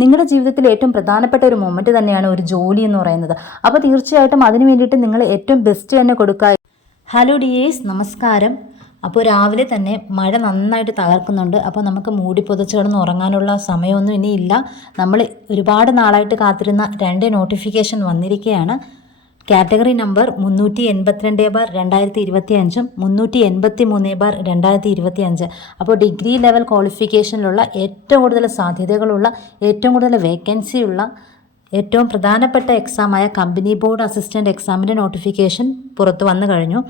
നിങ്ങളുടെ ജീവിതത്തിൽ ഏറ്റവും പ്രധാനപ്പെട്ട ഒരു മൊമെന്റ് തന്നെയാണ് ഒരു ജോലി എന്ന് പറയുന്നത്. അപ്പോൾ തീർച്ചയായിട്ടും അതിനു വേണ്ടിയിട്ട് നിങ്ങൾ ഏറ്റവും ബെസ്റ്റ് തന്നെ കൊടുക്കുക. ഹലോ ഡിയേഴ്സ് നമസ്കാരം. അപ്പോൾ രാവിലെ തന്നെ മഴ നന്നായിട്ട് തകർക്കുന്നുണ്ട്. അപ്പോൾ നമുക്ക് മൂടി പുതച്ച് കിടന്ന് ഉറങ്ങാനുള്ള സമയമൊന്നും ഇനിയില്ല. നമ്മൾ ഒരുപാട് നാളായിട്ട് കാത്തിരുന്ന രണ്ട് നോട്ടിഫിക്കേഷൻ വന്നിരിക്കുകയാണ്. കാറ്റഗറി നമ്പർ മുന്നൂറ്റി എൺപത്തിരണ്ട് ബാർ രണ്ടായിരത്തി ഇരുപത്തി അഞ്ചും മുന്നൂറ്റി എൺപത്തി മൂന്ന് ബാർ രണ്ടായിരത്തി ഇരുപത്തി അഞ്ച് അപ്പോൾ ഡിഗ്രി ലെവൽ ക്വാളിഫിക്കേഷനിലുള്ള ഏറ്റവും കൂടുതൽ സാധ്യതകളുള്ള ഏറ്റവും കൂടുതൽ വേക്കൻസി ഉള്ള ഏറ്റവും പ്രധാനപ്പെട്ട എക്സാമായ കമ്പനി ബോർഡ് അസിസ്റ്റന്റ് എക്സാമിന്റെ നോട്ടിഫിക്കേഷൻ പുറത്തു വന്നു കഴിഞ്ഞു.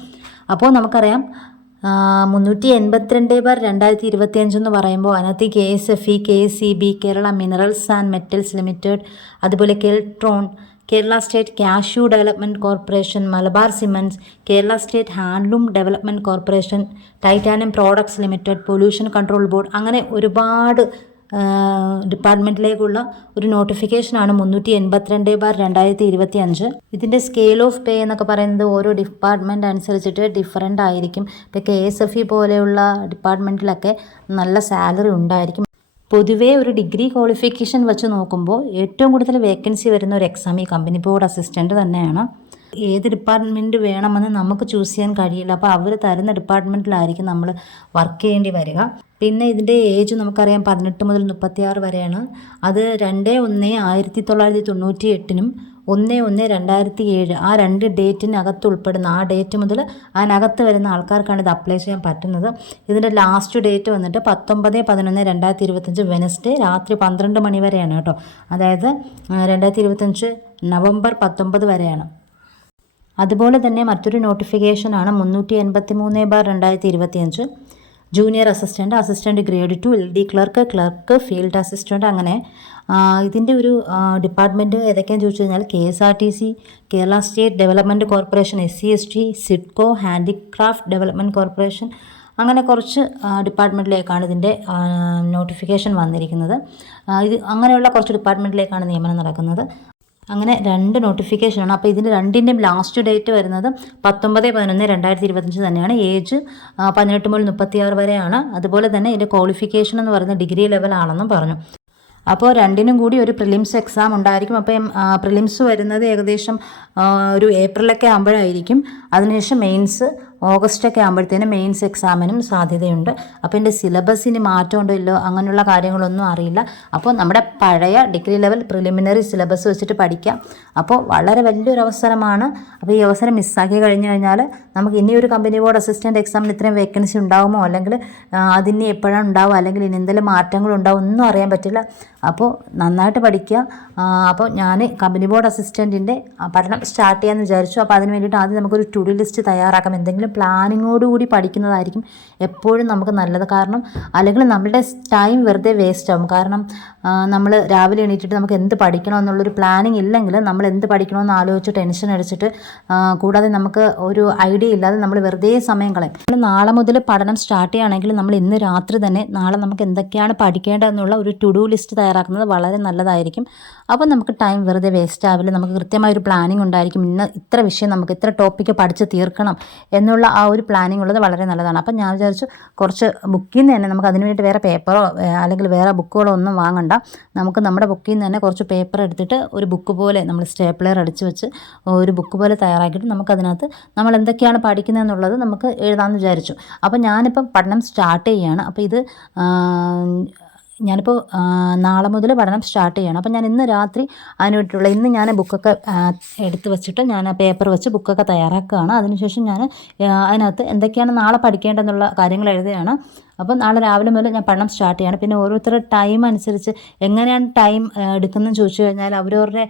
അപ്പോൾ നമുക്കറിയാം മുന്നൂറ്റി എൺപത്തിരണ്ട് ബാർ രണ്ടായിരത്തി ഇരുപത്തി അഞ്ചെന്ന് പറയുമ്പോൾ അതിനകത്ത് K S F E K S C B Kerala Minerals and Metals Limited അതുപോലെ Keltron Kerala State Cashew Development Corporation Malabar Cements Kerala State Handloom Development Corporation Titanium Products Limited Pollution Control Board അങ്ങനെ ഒരുപാട് ഡിപ്പാർട്ട്മെന്റിലേക്കുള്ള ഒരു നോട്ടിഫിക്കേഷനാണ് മുന്നൂറ്റി എൺപത്തിരണ്ട് bar രണ്ടായിരത്തി ഇരുപത്തി അഞ്ച് ഇതിന്റെ സ്കെയിൽ ഓഫ് പേ എന്നൊക്കെ പറയുന്നത് ഓരോ ഡിപ്പാർട്ട്മെന്റ് അനുസരിച്ചിട്ട് ഡിഫറന്റ് ആയിരിക്കും. ഇപ്പോൾ കെ എസ് എഫ് ഇ പോലെയുള്ള ഡിപ്പാർട്ട്മെന്റിലൊക്കെ നല്ല സാലറി ഉണ്ടായിരിക്കും. പൊതുവേ ഒരു ഡിഗ്രി ക്വാളിഫിക്കേഷൻ വെച്ച് നോക്കുമ്പോൾ ഏറ്റവും കൂടുതൽ വേക്കൻസി വരുന്ന ഒരു എക്സാം ഈ കമ്പനി ബോർഡ് അസിസ്റ്റന്റ് തന്നെയാണ്. ഏത് ഡിപ്പാർട്ട്മെന്റ് വേണമെന്ന് നമുക്ക് ചൂസ് ചെയ്യാൻ കഴിയില്ല. അപ്പോൾ അവർ തരുന്ന ഡിപ്പാർട്ട്മെന്റിലായിരിക്കും നമ്മൾ വർക്ക് ചെയ്യേണ്ടി വരിക. പിന്നെ ഇതിന്റെ ഏജ് നമുക്കറിയാം പതിനെട്ട് മുതൽ മുപ്പത്തിയാറ് വരെയാണ്. അത് രണ്ട് ഒന്ന് ആയിരത്തി തൊള്ളായിരത്തി തൊണ്ണൂറ്റി എട്ടിനും ഒന്ന് ഒന്ന് രണ്ടായിരത്തി ഏഴ് ആ രണ്ട് ഡേറ്റിനകത്ത് ഉൾപ്പെടുന്ന ആ ഡേറ്റ് മുതൽ അതിനകത്ത് വരുന്ന ആൾക്കാർക്കാണ് ഇത് അപ്ലൈ ചെയ്യാൻ പറ്റുന്നത്. ഇതിന്റെ ലാസ്റ്റ് ഡേറ്റ് വന്നിട്ട് പത്തൊമ്പത് പതിനൊന്ന് രണ്ടായിരത്തി ഇരുപത്തഞ്ച് വെനസ്ഡേ രാത്രി പന്ത്രണ്ട് മണി വരെയാണ് കേട്ടോ. അതായത് രണ്ടായിരത്തി ഇരുപത്തഞ്ച് നവംബർ പത്തൊമ്പത് വരെയാണ്. അതുപോലെ തന്നെ മറ്റൊരു നോട്ടിഫിക്കേഷനാണ് മുന്നൂറ്റി എൺപത്തി മൂന്ന് ബാർ രണ്ടായിരത്തി ഇരുപത്തിയഞ്ച് junior assistant assistant grade two L D clerk clerk field assistant അങ്ങനെ ഇതിന്റെ ഒരു ഡിപ്പാർട്ട്മെന്റ് ഏതൊക്കെയാണെന്ന് ചോദിച്ചു കഴിഞ്ഞാൽ K S R T C Kerala State Development Corporation S C S T SIDCO handicraft development corporation അങ്ങനെ കുറച്ച് ഡിപ്പാർട്ട്മെന്റിലേക്കാണ് ഇതിന്റെ നോട്ടിഫിക്കേഷൻ വന്നിരിക്കുന്നത്. ഇത് അങ്ങനെയുള്ള കുറച്ച് ഡിപ്പാർട്ട്മെന്റിലേക്കാണ് നിയമനം നടക്കുന്നത്. അങ്ങനെ രണ്ട് നോട്ടിഫിക്കേഷനാണ് അപ്പോൾ ഇതിന്റെ രണ്ടിന്റെയും ലാസ്റ്റ് ഡേറ്റ് വരുന്നത് പത്തൊമ്പത് പതിനൊന്ന് രണ്ടായിരത്തി ഇരുപത്തഞ്ച് തന്നെയാണ്. ഏജ് പതിനെട്ട് മുതൽ മുപ്പത്തിയാറ് വരെയാണ്. അതുപോലെ തന്നെ ഇതിന്റെ ക്വാളിഫിക്കേഷൻ എന്ന് പറയുന്നത് ഡിഗ്രി ലെവലാണെന്നും പറഞ്ഞു. അപ്പോൾ രണ്ടിനും കൂടി ഒരു പ്രിലിംസ് എക്സാം ഉണ്ടായിരിക്കും. അപ്പോൾ പ്രിലിംസ് വരുന്നത് ഏകദേശം ഒരു ഏപ്രിലൊക്കെ ആകുമ്പോഴായിരിക്കും അതിനുശേഷം മെയിൻസ് ഓഗസ്റ്റൊക്കെ ആകുമ്പോഴത്തേനും മെയിൻസ് എക്സാമിനും സാധ്യതയുണ്ട്. അപ്പോൾ എന്റെ സിലബസിന് മാറ്റമുണ്ടോ ഇല്ലോ അങ്ങനെയുള്ള കാര്യങ്ങളൊന്നും അറിയില്ല. അപ്പോൾ നമ്മുടെ പഴയ ഡിഗ്രി ലെവൽ പ്രിലിമിനറി സിലബസ് വെച്ചിട്ട് പഠിക്കാം. അപ്പോൾ വളരെ വലിയൊരു അവസരമാണ്. അപ്പോൾ ഈ അവസരം മിസ്സാക്കി കഴിഞ്ഞു കഴിഞ്ഞാൽ നമുക്ക് ഇനി ഒരു കമ്പനി ബോർഡ് അസിസ്റ്റന്റ് എക്സാമിന് ഇത്രയും വേക്കൻസി ഉണ്ടാകുമോ അല്ലെങ്കിൽ അതിന് എപ്പോഴാണ് ഉണ്ടാവുക? അല്ലെങ്കിൽ ഇനി എന്തെങ്കിലും മാറ്റങ്ങളുണ്ടാവും ഒന്നും അറിയാൻ പറ്റില്ല. അപ്പോൾ നന്നായിട്ട് പഠിക്കുക അപ്പോൾ ഞാൻ കമ്പനി ബോർഡ് അസിസ്റ്റന്റിന്റെ പഠനം സ്റ്റാർട്ട് ചെയ്യാമെന്ന് വിചാരിച്ചു. അപ്പോൾ അതിന് വേണ്ടിയിട്ട് ആദ്യം നമുക്കൊരു ടു ഡി ലിസ്റ്റ് തയ്യാറാക്കാം. എന്തെങ്കിലും പ്ലാനിങ്ങോടുകൂടി പഠിക്കുന്നതായിരിക്കും എപ്പോഴും നമുക്ക് നല്ലത്. കാരണം അല്ലെങ്കിൽ നമ്മളുടെ ടൈം വെറുതെ വേസ്റ്റ് ആവും. കാരണം നമ്മൾ രാവിലെ എണീറ്റിട്ട് നമുക്ക് എന്ത് പഠിക്കണം എന്നുള്ളൊരു പ്ലാനിങ് ഇല്ലെങ്കിൽ നമ്മൾ എന്ത് പഠിക്കണമെന്ന് ആലോചിച്ച് ടെൻഷൻ അടിച്ചിട്ട് കൂടാതെ നമുക്ക് ഒരു ഐഡിയ ഇല്ലാതെ നമ്മൾ വെറുതെ സമയം കളയും. നമ്മൾ നാളെ മുതൽ പഠനം സ്റ്റാർട്ട് ചെയ്യുകയാണെങ്കിൽ നമ്മൾ ഇന്ന് രാത്രി തന്നെ നാളെ നമുക്ക് എന്തൊക്കെയാണ് പഠിക്കേണ്ടതെന്നുള്ള ഒരു ടു ഡു ലിസ്റ്റ് തയ്യാറാക്കുന്നത് വളരെ നല്ലതായിരിക്കും. അപ്പോൾ നമുക്ക് ടൈം വെറുതെ വേസ്റ്റ് ആവില്ല. നമുക്ക് കൃത്യമായ ഒരു പ്ലാനിങ് ഉണ്ടായിരിക്കും. ഇന്ന് ഇത്ര വിഷയം നമുക്ക് ഇത്ര ടോപ്പിക്ക് പഠിച്ച് തീർക്കണം എന്നുള്ള ആ ഒരു പ്ലാനിങ് ഉള്ളത് വളരെ നല്ലതാണ്. അപ്പം ഞാൻ വിചാരിച്ചു കുറച്ച് ബുക്കിൽ നിന്ന് തന്നെ നമുക്ക് അതിന് വേണ്ടിയിട്ട് വേറെ പേപ്പറോ അല്ലെങ്കിൽ വേറെ ബുക്കുകളോ ഒന്നും വാങ്ങണ്ട. നമുക്ക് നമ്മുടെ ബുക്കിൽ നിന്ന് തന്നെ കുറച്ച് പേപ്പർ എടുത്തിട്ട് ഒരു ബുക്ക് പോലെ നമ്മൾ സ്റ്റേപ്ലെയർ അടിച്ച് വെച്ച് ഒരു ബുക്ക് പോലെ തയ്യാറാക്കിയിട്ട് നമുക്കതിനകത്ത് നമ്മൾ എന്തൊക്കെയാണ് പഠിക്കുന്നതെന്നുള്ളത് നമുക്ക് എഴുതാമെന്ന് വിചാരിച്ചു. അപ്പോൾ ഞാനിപ്പം പഠനം സ്റ്റാർട്ട് ചെയ്യുകയാണ് അപ്പോൾ ഇത് ഞാനിപ്പോൾ നാളെ മുതൽ പഠനം സ്റ്റാർട്ട് ചെയ്യണം. അപ്പോൾ ഞാൻ ഇന്ന് രാത്രി അതിന് വേണ്ടിയിട്ടുള്ള ഇന്ന് ഞാൻ ബുക്കൊക്കെ എടുത്ത് വെച്ചിട്ട് ഞാൻ പേപ്പർ വെച്ച് ബുക്കൊക്കെ തയ്യാറാക്കുകയാണ്. അതിനുശേഷം ഞാൻ അതിനകത്ത് എന്തൊക്കെയാണ് നാളെ പഠിക്കേണ്ടതെന്നുള്ള കാര്യങ്ങൾ എഴുതുകയാണ്. അപ്പോൾ നാളെ രാവിലെ മുതൽ ഞാൻ പഠനം സ്റ്റാർട്ട് ചെയ്യണം. പിന്നെ ഓരോരുത്തരുടെ ടൈം അനുസരിച്ച് എങ്ങനെയാണ് ടൈം എടുക്കുന്നതെന്ന് ചോദിച്ചു കഴിഞ്ഞാൽ അവരവരുടെ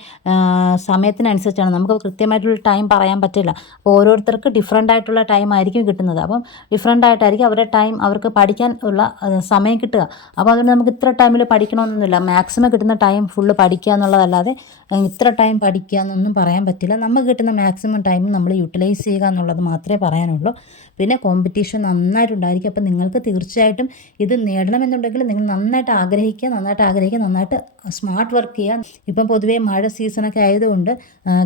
സമയത്തിനനുസരിച്ചാണ്. നമുക്ക് കൃത്യമായിട്ടുള്ള ടൈം പറയാൻ പറ്റില്ല. അപ്പോൾ ഓരോരുത്തർക്ക് ഡിഫറെന്റ് ആയിട്ടുള്ള ടൈം ആയിരിക്കും കിട്ടുന്നത്. അപ്പം ഡിഫറെന്റ് ആയിട്ടായിരിക്കും അവരുടെ ടൈം അവർക്ക് പഠിക്കാൻ ഉള്ള സമയം കിട്ടുക. അപ്പോൾ അതുകൊണ്ട് നമുക്ക് ഇത്ര ടൈമിൽ പഠിക്കണമെന്നൊന്നുമില്ല. മാക്സിമം കിട്ടുന്ന ടൈം ഫുള്ള് പഠിക്കുക എന്നുള്ളതല്ലാതെ ഇത്ര ടൈം പഠിക്കുക എന്നൊന്നും പറയാൻ പറ്റില്ല. നമുക്ക് കിട്ടുന്ന മാക്സിമം ടൈം നമ്മൾ യൂട്ടിലൈസ് ചെയ്യുക എന്നുള്ളത് മാത്രമേ പറയാനുള്ളൂ. പിന്നെ കോമ്പറ്റീഷൻ നന്നായിട്ടുണ്ടായിരിക്കും. അപ്പോൾ നിങ്ങൾക്ക് തീർച്ചയായും തീർച്ചയായിട്ടും ഇത് നേടണമെന്നുണ്ടെങ്കിൽ നിങ്ങൾ നന്നായിട്ട് ആഗ്രഹിക്കുക നന്നായിട്ട് ആഗ്രഹിക്കുക നന്നായിട്ട് സ്മാർട്ട് വർക്ക് ചെയ്യുക. ഇപ്പം പൊതുവേ മഴ സീസണൊക്കെ ആയതുകൊണ്ട്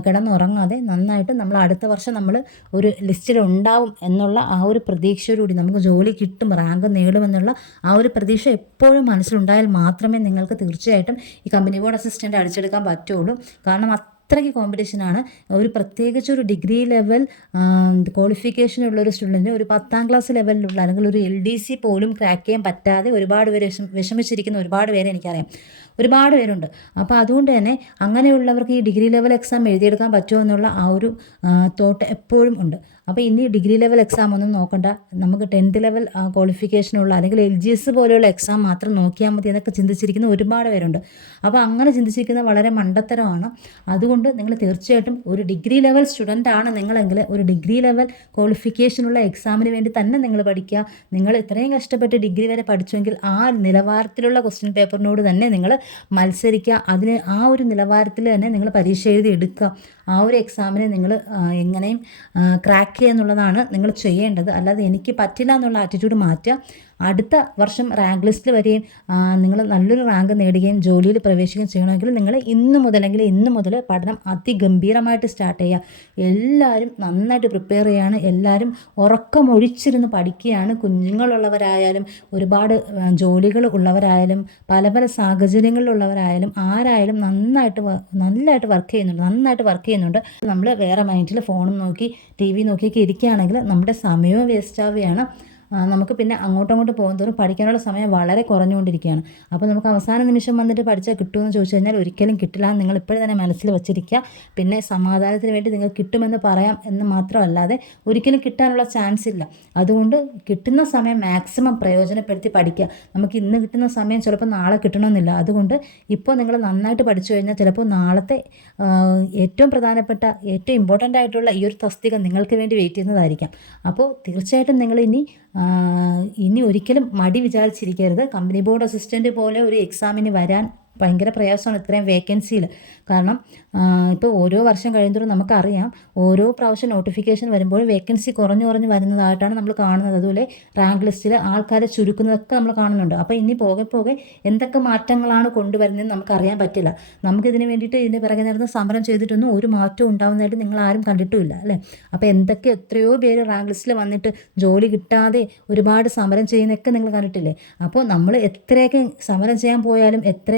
കിടന്നുറങ്ങാതെ നന്നായിട്ട് നമ്മൾ അടുത്ത വർഷം നമ്മൾ ഒരു ലിസ്റ്റിൽ ഉണ്ടാവും എന്നുള്ള ആ ഒരു പ്രതീക്ഷയോടുകൂടി നമുക്ക് ജോലി കിട്ടും റാങ്ക് നേടുമെന്നുള്ള ആ ഒരു പ്രതീക്ഷ എപ്പോഴും മനസ്സിലുണ്ടായാൽ മാത്രമേ നിങ്ങൾക്ക് തീർച്ചയായിട്ടും ഈ കമ്പനി ബോർഡ് അസിസ്റ്റന്റ് അടിച്ചെടുക്കാൻ പറ്റുള്ളൂ. കാരണം അത്രയ്ക്ക് കോമ്പറ്റീഷനാണ് ഒരു പ്രത്യേകിച്ച് ഒരു ഡിഗ്രി ലെവൽ ക്വാളിഫിക്കേഷൻ ഉള്ള ഒരു സ്റ്റുഡന്റിന് ഒരു പത്താം ക്ലാസ് ലെവലിലുള്ള അല്ലെങ്കിൽ ഒരു എൽ ഡി സി പോലും ക്രാക്ക് ചെയ്യാൻ പറ്റാതെ ഒരുപാട് പേര് വിഷം വിഷമിച്ചിരിക്കുന്ന ഒരുപാട് പേരെ എനിക്കറിയാം. ഒരുപാട് പേരുണ്ട്. അപ്പോൾ അതുകൊണ്ട് തന്നെ അങ്ങനെയുള്ളവർക്ക് ഈ ഡിഗ്രി ലെവൽ എക്സാം എഴുതിയെടുക്കാൻ പറ്റുമോ എന്നുള്ള ആ ഒരു തോട്ട് എപ്പോഴും ഉണ്ട്. അപ്പോൾ ഇനി ഡിഗ്രി ലെവൽ എക്സാം ഒന്നും നോക്കണ്ട. നമുക്ക് ടെൻത്ത് ലെവൽ ക്വാളിഫിക്കേഷനുള്ള അല്ലെങ്കിൽ എൽ ജി എസ് പോലെയുള്ള എക്സാം മാത്രം നോക്കിയാൽ മതി എന്നൊക്കെ ചിന്തിച്ചിരിക്കുന്ന ഒരുപാട് പേരുണ്ട്. അപ്പോൾ അങ്ങനെ ചിന്തിച്ചിരിക്കുന്ന വളരെ മണ്ടത്തരമാണ്. അതുകൊണ്ട് നിങ്ങൾ തീർച്ചയായിട്ടും ഒരു ഡിഗ്രി ലെവൽ സ്റ്റുഡന്റ് ആണ് നിങ്ങളെങ്കിൽ ഒരു ഡിഗ്രി ലെവൽ ക്വാളിഫിക്കേഷനുള്ള എക്സാമിന് വേണ്ടി തന്നെ നിങ്ങൾ പഠിക്കുക. നിങ്ങൾ ഇത്രയും കഷ്ടപ്പെട്ട് ഡിഗ്രി വരെ പഠിച്ചുവെങ്കിൽ ആ നിലവാരത്തിലുള്ള ക്വസ്റ്റ്യൻ പേപ്പറിനോട് തന്നെ നിങ്ങൾ മത്സരിക്കുക. അതിന് ആ ഒരു നിലവാരത്തിൽ തന്നെ നിങ്ങൾ പരീക്ഷ എഴുതി എടുക്കുക. ആ ഒരു എക്സാമിനെ നിങ്ങൾ എങ്ങനെയും ക്രാക്ക് ചെയ്യുക എന്നുള്ളതാണ് നിങ്ങൾ ചെയ്യേണ്ടത്. അല്ലാതെ എനിക്ക് പറ്റില്ല എന്നുള്ള ആറ്റിറ്റ്യൂഡ് മാറ്റുക. അടുത്ത വർഷം റാങ്ക് ലിസ്റ്റിൽ വരികയും നിങ്ങൾ നല്ലൊരു റാങ്ക് നേടുകയും ജോലിയിൽ പ്രവേശിക്കുകയും ചെയ്യണമെങ്കിൽ നിങ്ങൾ ഇന്ന് മുതലെങ്കിൽ ഇന്ന് മുതൽ പഠനം അതിഗംഭീരമായിട്ട് സ്റ്റാർട്ട് ചെയ്യുക. എല്ലാവരും നന്നായിട്ട് പ്രിപ്പയർ ചെയ്യാണ് എല്ലാവരും ഉറക്കമൊഴിച്ചിരുന്ന് പഠിക്കുകയാണ്. കുഞ്ഞുങ്ങളുള്ളവരായാലും ഒരുപാട് ജോലികൾ ഉള്ളവരായാലും പല പല സാഹചര്യങ്ങളിലുള്ളവരായാലും ആരായാലും നന്നായിട്ട് നന്നായിട്ട് നല്ലതായിട്ട് വർക്ക് ചെയ്യുന്നുണ്ട്. നന്നായിട്ട് വർക്ക് ചെയ്യുന്നുണ്ട്. നമ്മൾ വേറെ മൈൻഡിൽ ഫോണും നോക്കി ടി വി നോക്കിയൊക്കെ ഇരിക്കുകയാണെങ്കിൽ നമ്മുടെ സമയവും വേസ്റ്റ് ആവുകയാണ്. നമുക്ക് പിന്നെ അങ്ങോട്ടും അങ്ങോട്ട് പോകുന്നതോറും പഠിക്കാനുള്ള സമയം വളരെ കുറഞ്ഞുകൊണ്ടിരിക്കുകയാണ്. അപ്പോൾ നമുക്ക് അവസാന നിമിഷം വന്നിട്ട് പഠിച്ചാൽ കിട്ടുമെന്ന് ചോദിച്ചു കഴിഞ്ഞാൽ ഒരിക്കലും കിട്ടില്ല. എന്ന് നിങ്ങൾ ഇപ്പോഴും തന്നെ മനസ്സിൽ വെച്ചിരിക്കുക. പിന്നെ സമാധാനത്തിന് വേണ്ടി നിങ്ങൾ കിട്ടുമെന്ന് പറയാം എന്ന് മാത്രമല്ലാതെ ഒരിക്കലും കിട്ടാനുള്ള ചാൻസ് ഇല്ല. അതുകൊണ്ട് കിട്ടുന്ന സമയം മാക്സിമം പ്രയോജനപ്പെടുത്തി പഠിക്കുക. നമുക്ക് ഇന്ന് കിട്ടുന്ന സമയം ചിലപ്പോൾ നാളെ കിട്ടണമെന്നില്ല. അതുകൊണ്ട് ഇപ്പോൾ നിങ്ങൾ നന്നായിട്ട് പഠിച്ചു കഴിഞ്ഞാൽ ചിലപ്പോൾ നാളത്തെ ഏറ്റവും പ്രധാനപ്പെട്ട ഏറ്റവും ഇമ്പോർട്ടന്റ് ആയിട്ടുള്ള ഈ ഒരു തസ്തിക നിങ്ങൾക്ക് വേണ്ടി വെയിറ്റ് ചെയ്യുന്നതായിരിക്കാം. അപ്പോൾ തീർച്ചയായിട്ടും നിങ്ങൾ ഇനി ഇനി ഒരിക്കലും മടി വിചാരിച്ചിരിക്കരുത്. കമ്പനി ബോർഡ് അസിസ്റ്റന്റ് പോലെ ഒരു എക്സാമിന് വരാൻ ഭയങ്കര പ്രയാസമാണ് ഇത്രയും വേക്കൻസിയിൽ കാരണം ഇപ്പോൾ ഓരോ വർഷം കഴിയുമ്പോഴും നമുക്കറിയാം ഓരോ പ്രാവശ്യം നോട്ടിഫിക്കേഷൻ വരുമ്പോൾ വേക്കൻസി കുറഞ്ഞു കുറഞ്ഞ് വരുന്നതായിട്ടാണ് നമ്മൾ കാണുന്നത്. അതുപോലെ റാങ്ക് ലിസ്റ്റിൽ ആൾക്കാരെ ചുരുക്കുന്നതൊക്കെ നമ്മൾ കാണുന്നുണ്ട്. അപ്പോൾ ഇനി പോകെ പോകെ എന്തൊക്കെ മാറ്റങ്ങളാണ് കൊണ്ടുവരുന്നതെന്ന് നമുക്കറിയാൻ പറ്റില്ല. നമുക്കിതിന് വേണ്ടിയിട്ട് ഇതിന് പിറകെ നടന്ന് സമരം ചെയ്തിട്ടൊന്നും ഒരു മാറ്റവും ഉണ്ടാകുന്നതായിട്ട് നിങ്ങൾ ആരും കണ്ടിട്ടുമില്ല അല്ലേ? അപ്പോൾ എന്തൊക്കെ എത്രയോ പേര് റാങ്ക് ലിസ്റ്റിൽ വന്നിട്ട് ജോലി കിട്ടാതെ ഒരുപാട് സമരം ചെയ്യുന്നതൊക്കെ നിങ്ങൾ കണ്ടിട്ടില്ലേ? അപ്പോൾ നമ്മൾ എത്രയൊക്കെ സമരം ചെയ്യാൻ പോയാലും എത്ര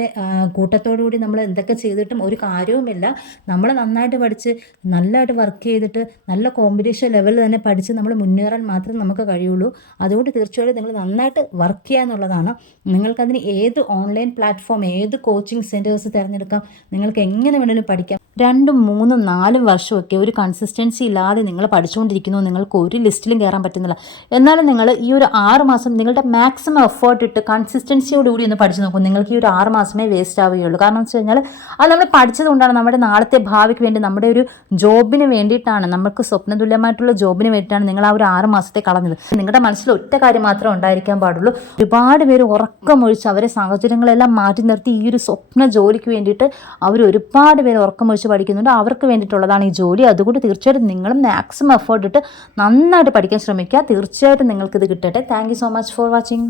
കൂട്ടത്തോടുകൂടി നമ്മൾ എന്തൊക്കെ ചെയ്തിട്ടും ഒരു കാര്യവുമില്ല. നമ്മൾ നന്നായിട്ട് പഠിച്ച് നല്ലതായിട്ട് വർക്ക് ചെയ്തിട്ട് നല്ല കോമ്പറ്റീഷൻ ലെവലിൽ തന്നെ പഠിച്ച് നമ്മൾ മുന്നേറാൻ മാത്രമേ നമുക്ക് കഴിയുള്ളൂ. അതുകൊണ്ട് തീർച്ചയായിട്ടും നിങ്ങൾ നന്നായിട്ട് വർക്ക് ചെയ്യുക എന്നുള്ളതാണ്. നിങ്ങൾക്കതിന് ഏത് ഓൺലൈൻ പ്ലാറ്റ്ഫോം ഏത് കോച്ചിങ് സെന്റേഴ്സ് തിരഞ്ഞെടുക്കാം നിങ്ങൾക്ക് എങ്ങനെ വേണമെങ്കിലും പഠിക്കാം. രണ്ടും മൂന്നും നാലും വർഷമൊക്കെ ഒരു കൺസിസ്റ്റൻസി ഇല്ലാതെ നിങ്ങൾ പഠിച്ചുകൊണ്ടിരിക്കുന്നു നിങ്ങൾക്ക് ഒരു ലിസ്റ്റിലും കയറാൻ പറ്റുന്നില്ല. എന്നാലും നിങ്ങൾ ഈ ഒരു ആറ് മാസം നിങ്ങളുടെ മാക്സിമം എഫേർട്ട് ഇട്ട് കൺസിസ്റ്റൻസിയോടുകൂടി ഒന്ന് പഠിച്ചു നോക്കും. നിങ്ങൾക്ക് ഈ ഒരു ആറ് മാസമേ വേസ്റ്റ് ആവുകയുള്ളൂ കാരണം എന്ന് വെച്ച് കഴിഞ്ഞാൽ അത് നമ്മൾ പഠിച്ചതുകൊണ്ടാണ് നമ്മുടെ നാളത്തെ ഭാവിക്ക് വേണ്ടി നമ്മുടെ ഒരു ജോബിന് വേണ്ടിയിട്ടാണ് നമുക്ക് സ്വപ്നതുല്യമായിട്ടുള്ള ജോബിന് വേണ്ടിയിട്ടാണ് നിങ്ങൾ ആ ഒരു ആറ് മാസത്തെ കളഞ്ഞത്. നിങ്ങളുടെ മനസ്സിൽ ഒറ്റ കാര്യം മാത്രമേ ഉണ്ടായിരിക്കാൻ പാടുള്ളൂ. ഒരുപാട് പേര് ഉറക്കമൊഴിച്ച് അവരെ സാഹചര്യങ്ങളെല്ലാം മാറ്റി നിർത്തി ഈ ഒരു സ്വപ്ന ജോലിക്ക് വേണ്ടിയിട്ട് അവർ ഒരുപാട് പേര് ഉറക്കമൊഴിച്ച് പഠിക്കുന്നുണ്ട്. അവർക്ക് വേണ്ടിയിട്ടുള്ളതാണ് ഈ ജോലി. അതുകൊണ്ട് തീർച്ചയായിട്ടും നിങ്ങളും മാക്സിമം എഫേർട്ട് ഇട്ട് നന്നായിട്ട് പഠിക്കാൻ ശ്രമിക്കുക. തീർച്ചയായിട്ടും നിങ്ങൾക്കിത് കിട്ടട്ടെ. Thank so much for watching